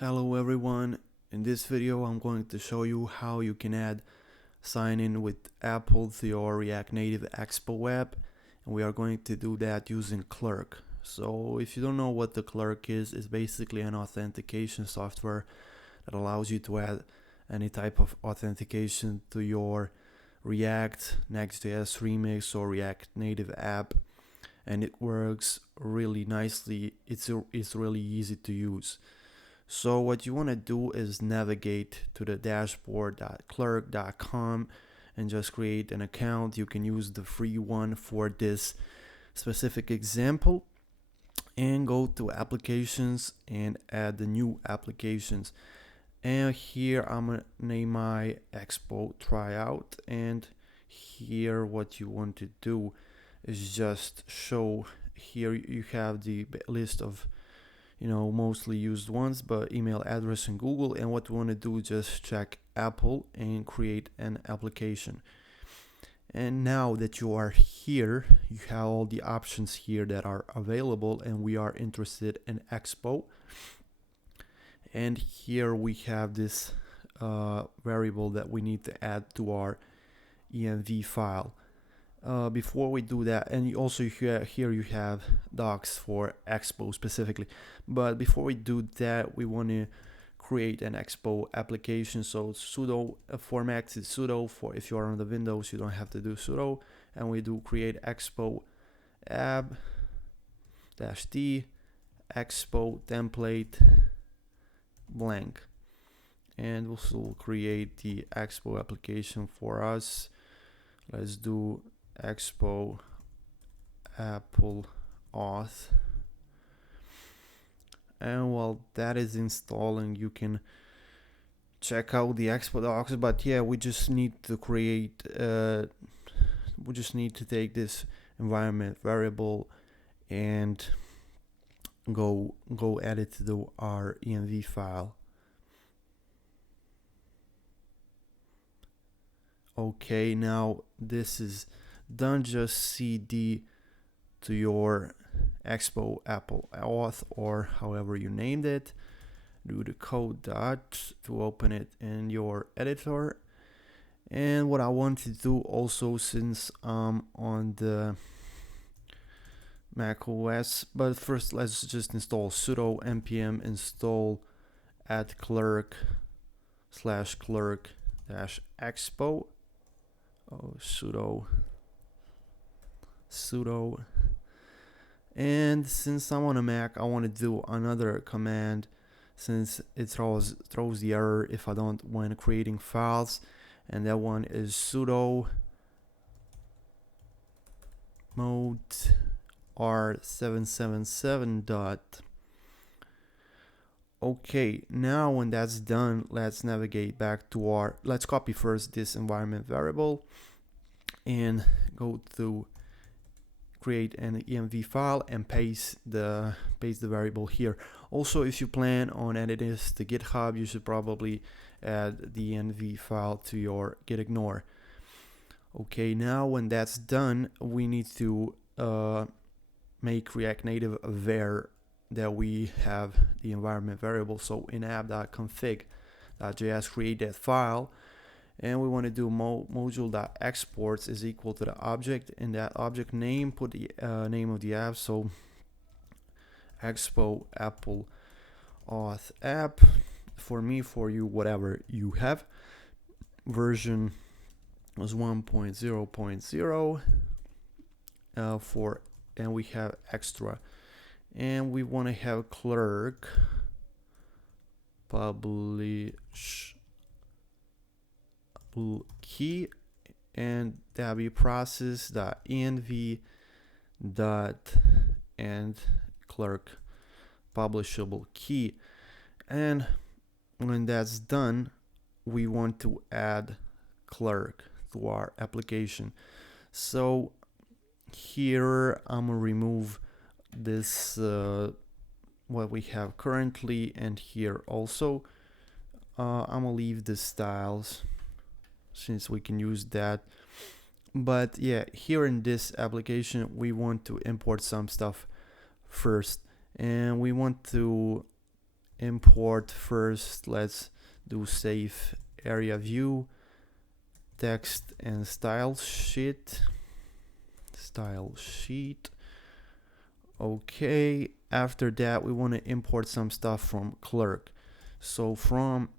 Hello everyone, in this video I'm going to show you how you can add sign in with Apple to your React Native Expo app, and we are going to do that using Clerk. So if you don't know what the Clerk is, it's basically an authentication software that allows you to add any type of authentication to your React, Next.js Remix or React Native app, and it works really nicely. It's really easy to use. So what you want to do is navigate to the dashboard.clerk.com and just create an account. You can use the free one for this specific example and go to applications and add the new applications. And here I'm gonna name my Expo tryout, and here what you want to do is just show. Here you have the list of mostly used ones, but email address in Google. And what we want to do is just check Apple and create an application. And now that you are here, you have all the options here that are available, and we are interested in Expo. And here we have this variable that we need to add to our env file. Before we do that, and also here you have docs for Expo specifically, but before we do that, we want to create an Expo application. So sudo for Macs is sudo. For if you are on the Windows, you don't have to do sudo, and we do create Expo app -t Expo template blank, and we'll create the Expo application for us. Let's do Expo Apple auth, and while that is installing, you can check out the Expo docs. But yeah, we just need to create we just need to take this environment variable and go add it to our env file. Okay, now this is done. Just cd to your Expo Apple auth, or however you named it. Do the code dot to open it in your editor. And what I want to do also, since I'm on the Mac OS, but first let's just install sudo npm install @clerk /clerk -expo. Sudo, and since I'm on a Mac, I want to do another command, since it throws the error if I don't when creating files, and that one is sudo mode r777 dot. Okay, now when that's done, let's navigate back to let's copy first this environment variable and go to create an env file and paste the variable here. Also, if you plan on adding this to GitHub, you should probably add the env file to your gitignore. Okay, now when that's done, we need to make React Native aware that we have the environment variable. So in app.config.js, create that file, and we want to do module.exports is equal to the object. In that object name, put the name of the app. So Expo Apple auth app, for me, for you, whatever you have. Version was 1.0.0 and we have extra, and we want to have Clerk publish key, and that be process.env and Clerk publishable key. And when that's done, we want to add Clerk to our application. So here I'm gonna remove this what we have currently, and here also I'm gonna leave the styles since we can use that. But yeah, here in this application we want to import some stuff first, and we want to import first. Let's do save area view, text and style sheet. Okay, after that we want to import some stuff from Clerk. So from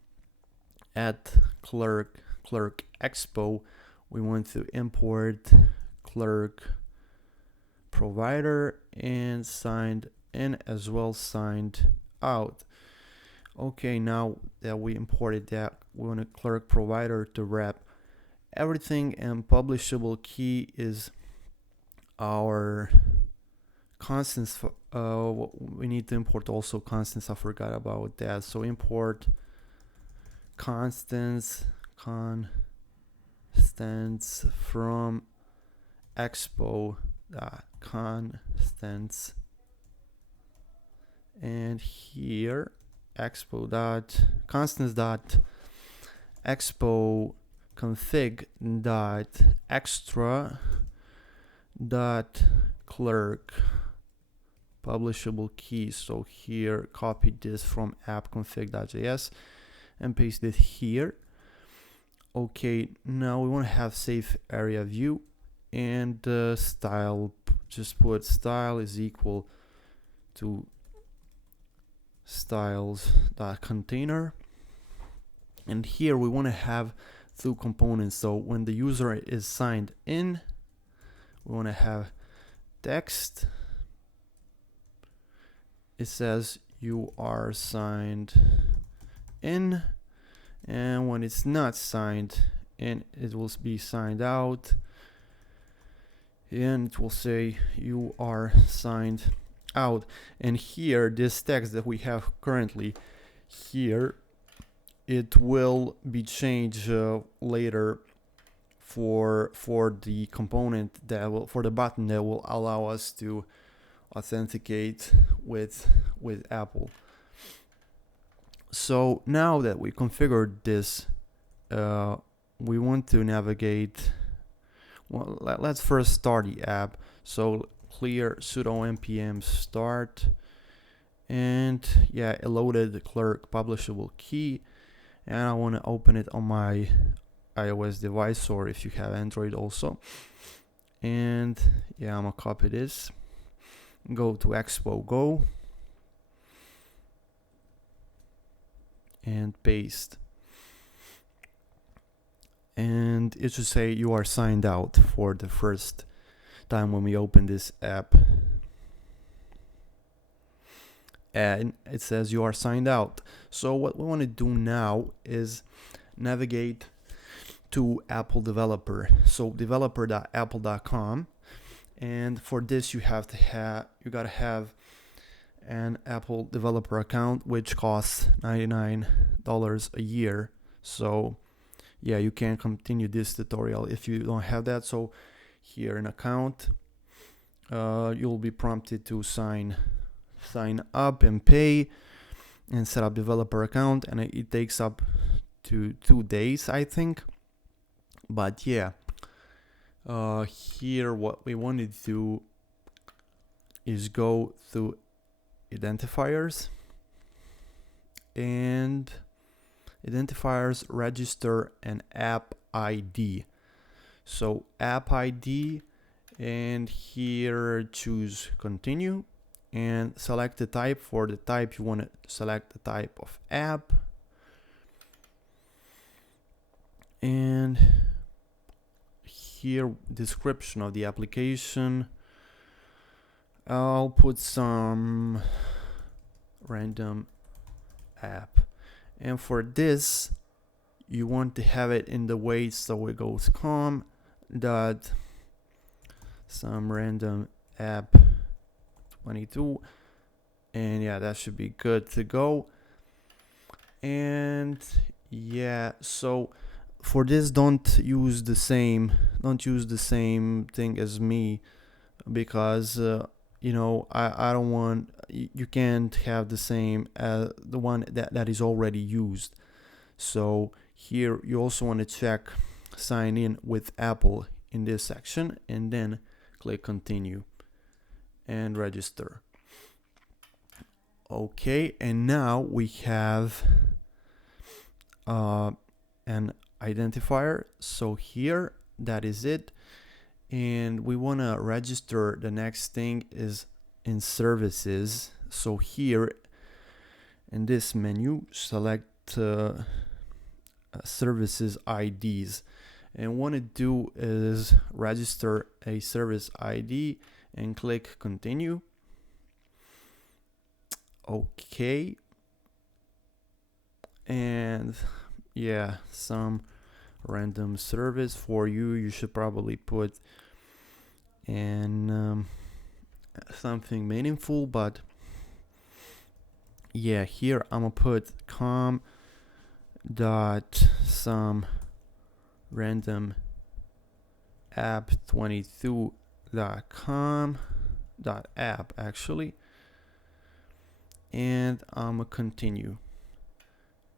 @Clerk Expo, we want to import Clerk provider and signed in as well signed out. Okay, now that we imported that, we want a Clerk provider to wrap everything, and publishable key is our constants. We need to import also constants. I forgot about that. So import constants from Expo constants, and here Expo dot constants dot Expo config dot extra dot Clerk publishable key. So here, copy this from app.config.js and paste it here. Okay, now we want to have safe area view, and style, just put style is equal to styles.container. And here we want to have two components. So when the user is signed in, we want to have text. It says you are signed in, and when it's not signed in, it will be signed out, and it will say you are signed out. And here, this text that we have currently here, it will be changed later for the component that will, for the button that will allow us to authenticate with Apple. So now that we configured this, we want to navigate. Well, let's first start the app. So clear sudo npm start, and yeah, it loaded the Clerk publishable key, and I want to open it on my iOS device, or if you have Android also. And yeah, I'm gonna copy this, go to Expo Go, and paste, and it should say you are signed out for the first time when we open this app, and it says you are signed out. So what we want to do now is navigate to Apple Developer. So developer.apple.com, and for this you gotta have an Apple developer account, which costs $99 a year. So yeah, you can continue this tutorial if you don't have that. So here, an account, you'll be prompted to sign up and pay and set up developer account, and it takes up to 2 days, I think. But yeah, here what we wanted to do is go through identifiers, and identifiers register an app ID. So app ID, and here choose continue, and select the type. For the type, you want to select the type of app, and here description of the application. I'll put some random app, and for this you want to have it in the way, so it goes com dot some random app 22, and yeah, that should be good to go. And yeah, so for this, don't use the same thing as me, because you know, I don't want, you can't have the same as the one that is already used. So here you also want to check sign in with Apple in this section, and then click continue and register. Okay, and now we have an identifier. So here, that is it. And we want to register. The next thing is in services. So here in this menu, select services IDs. And what to do is register a service ID and click continue. Okay. And yeah, some random service for you. You should probably put in something meaningful, but yeah, here I'm gonna put com dot some random app22.com dot app actually, and I'm gonna continue.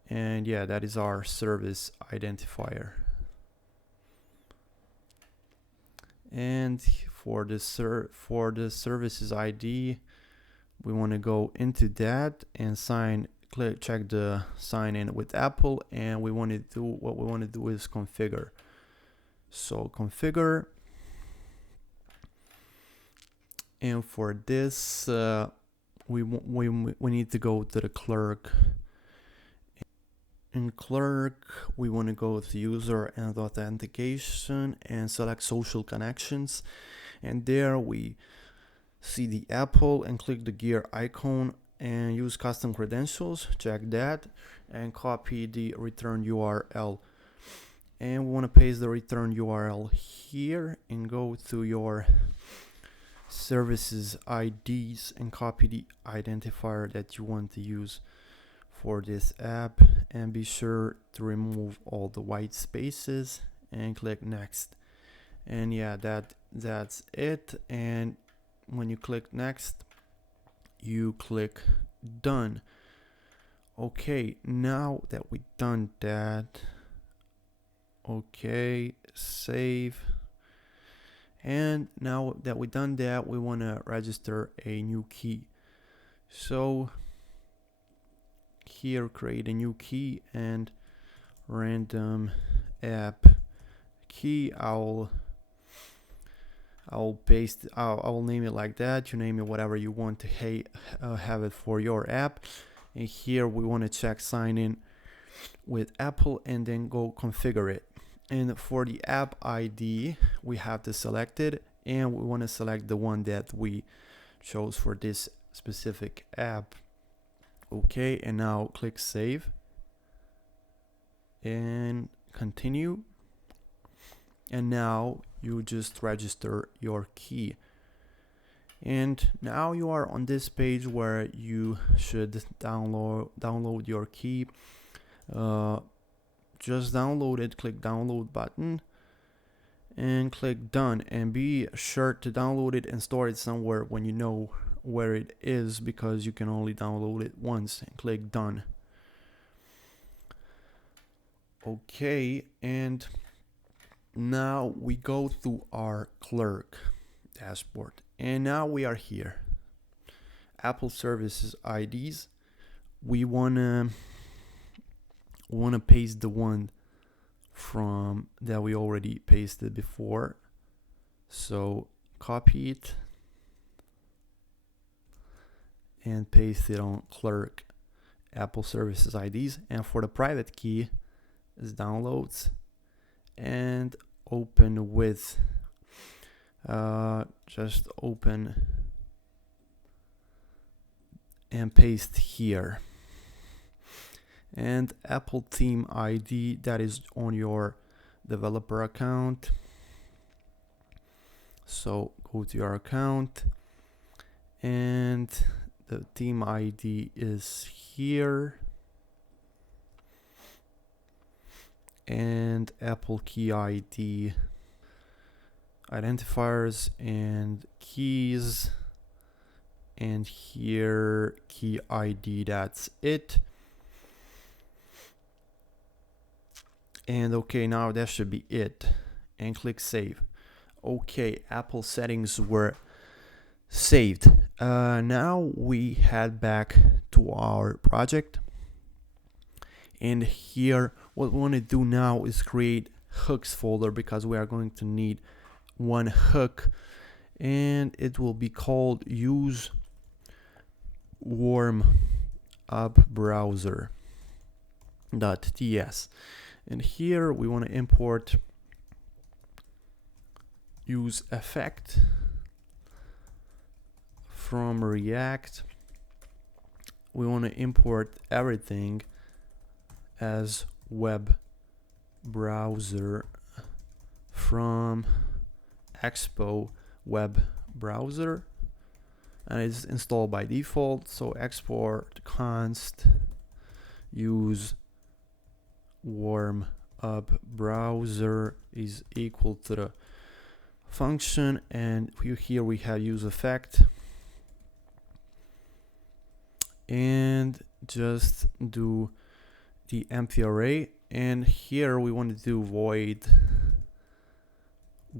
And yeah, that is our service identifier. And for the services ID, we want to go into that and check the sign in with Apple, and what we want to do is configure. So configure, and for this we need to go to the Clerk. In Clerk, we want to go to user and authentication and select social connections, and there we see the Apple and click the gear icon and use custom credentials. Check that and copy the return URL, and we want to paste the return URL here and go to your services IDs and copy the identifier that you want to use for this app, and be sure to remove all the white spaces and click next. And yeah, that's it. And when you click next, you click done. Okay, now that we done that, okay, save. And now that we done that, we want to register a new key. So here, create a new key and random app key. I'll paste. I'll name it like that. You name it whatever you want to have it for your app. And here we want to check sign in with Apple and then go configure it. And for the app ID, we have to select it, and we want to select the one that we chose for this specific app. Okay, and now click save and continue. And now you just register your key. And now you are on this page where you should download your key. Just download it, click download button and click done, and be sure to download it and store it somewhere when you know where it is, because you can only download it once, and click done. Okay, and now we go to our Clerk dashboard, and now we are here. Apple services IDs. We wanna paste the one from that we already pasted before. So copy it and paste it on Clerk Apple services IDs. And for the private key is downloads and open with just open and paste here. And Apple theme ID, that is on your developer account. So go to your account, and the theme ID is here. And Apple key ID, identifiers and keys, and here key ID, that's it. And okay, now that should be it, and click save. Okay, Apple settings were saved. Now we head back to our project, and here what we want to do now is create hooks folder, because we are going to need one hook, and it will be called use warm up browser.ts. And here we want to import use effect from React. We want to import everything as web browser from Expo web browser, and it's installed by default. So export const use warm up browser is equal to the function, and here we have use effect, and just do the empty array. And here we want to do void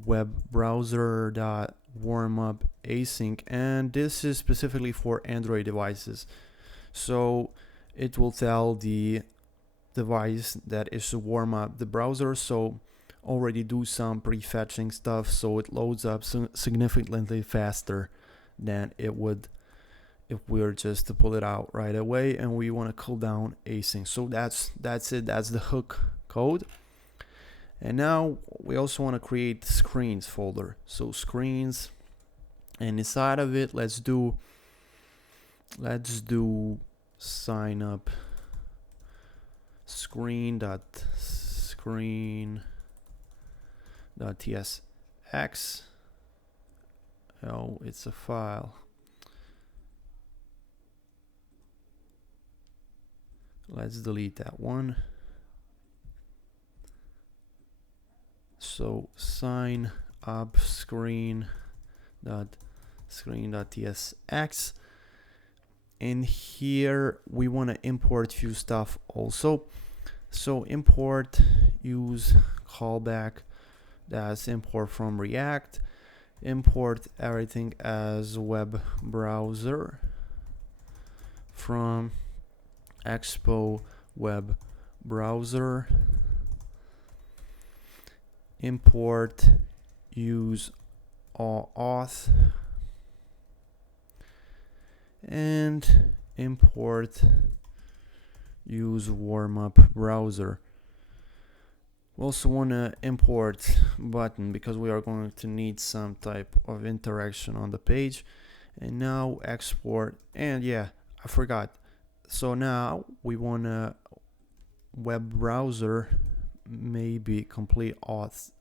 web browser dot warm up async, and this is specifically for Android devices, so it will tell the device that is to warm up the browser, so already do some prefetching stuff, so it loads up significantly faster than it would if we were just to pull it out right away. And we want to cool down async. So that's it. That's the hook code. And now we also want to create screens folder. So screens, and inside of it, let's do sign up screen.tsx. Oh, it's a file. Let's delete that one. So sign up screen.tsx, and here we want to import few stuff also. So import use callback, that's import from React, import everything as web browser from Expo web browser, import use auth, and import use warm up browser. We also want to import button, because we are going to need some type of interaction on the page. And now export, and yeah, I forgot. So now we want a web browser, maybe complete auth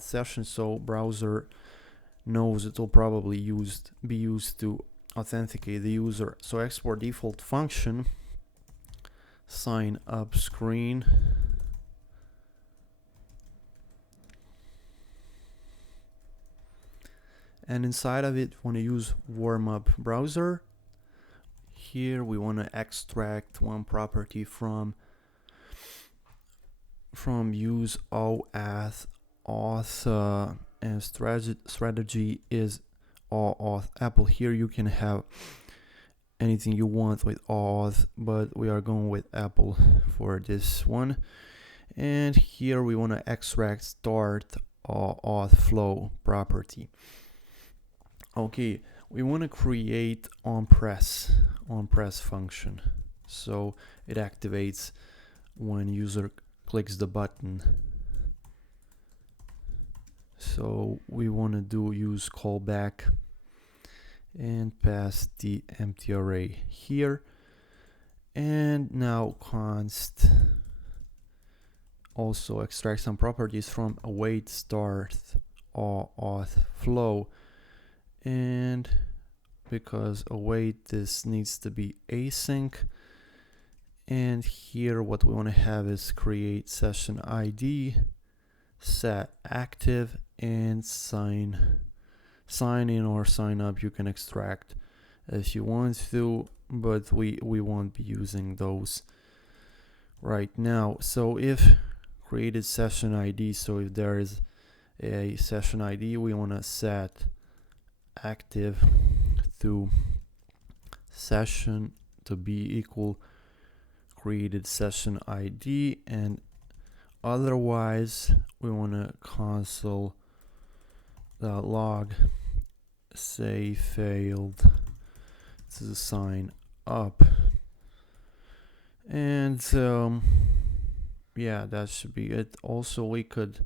session, so browser knows it will probably be used to authenticate the user. So export default function sign up screen, and inside of it want to use warm up browser. Here we want to extract one property from use auth, and strategy is auth Apple. Here you can have anything you want with auth, but we are going with Apple for this one. And here we want to extract start auth flow property. Okay, we want to create onPress function, so it activates when user clicks the button. So we want to do use callback and pass the empty array here. And now const also extract some properties from await start auth flow, and because await, this needs to be async. And here what we want to have is create session ID, set active, and sign in or sign up. You can extract if you want to, but we won't be using those right now. So if created session ID, so if there is a session ID, we want to set active to session to be equal created session ID, and otherwise we want to console the log say failed to sign up. And yeah, that should be it. Also, we could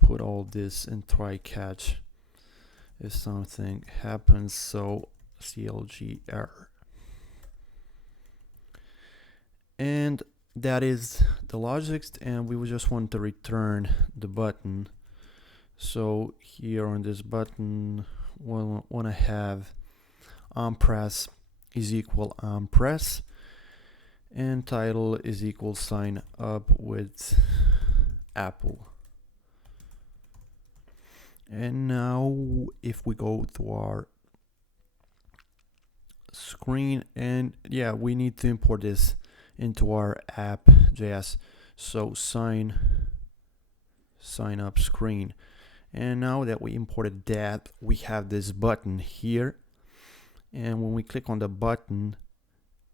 put all this in try catch if something happens, so CLG error. And that is the logic, and we would just want to return the button. So here on this button, we'll want to have onPress is equal onPress, and title is equal sign up with Apple. And now if we go to our screen, and yeah, we need to import this into our app.js. So sign up screen. And now that we imported that, we have this button here. And when we click on the button,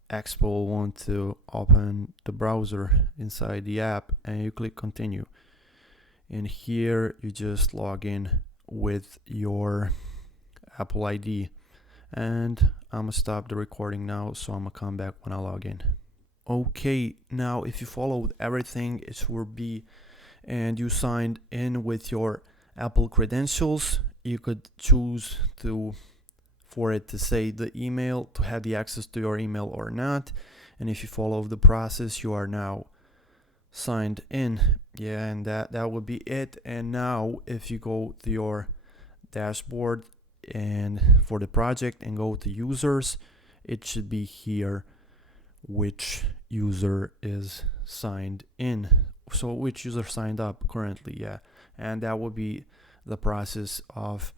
Expo will want to open the browser inside the app, and you click continue. And here you just log in with your Apple ID. And I'm gonna stop the recording now, so I'm gonna come back when I log in. Okay, now if you followed everything, it should be, and you signed in with your Apple credentials, you could choose for it to say the email, to have the access to your email or not. And if you follow the process, you are now signed in. Yeah, and that would be it. And now if you go to your dashboard and for the project and go to users, it should be here which user is signed in, so which user signed up currently. Yeah, and that would be the process of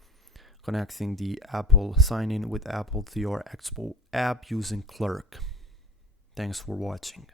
connecting the Apple sign in with Apple to your Expo app using Clerk. Thanks for watching.